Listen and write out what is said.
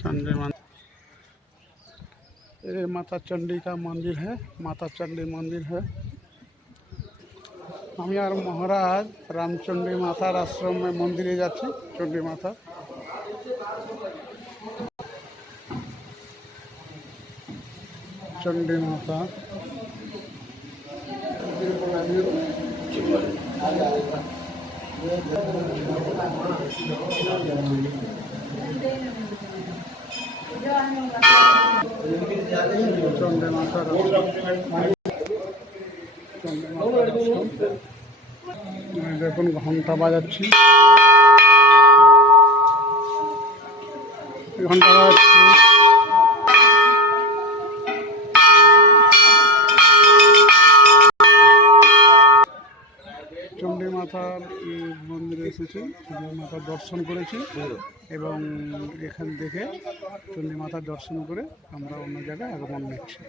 चंडी मंदिर, ये माता चंडी का मंदिर है। माता चंडी मंदिर है। আমি আর মহারাজ রামচন্ডী মাতার আশ্রমে মন্দিরে যাচ্ছি। চন্ডী মাতা চন্ডী মাতা চন্ডী মাতার দেখুন ঘন্টা বাজাচ্ছি, ঘন্টা বাজাচ্ছি। চন্ডী মাতার মন্দিরে এসেছি, চন্ডী মাতার দর্শন করেছি এবং এখান থেকে চন্ডী মাতার দর্শন করে আমরা অন্য জায়গায় আগমন নিচ্ছি।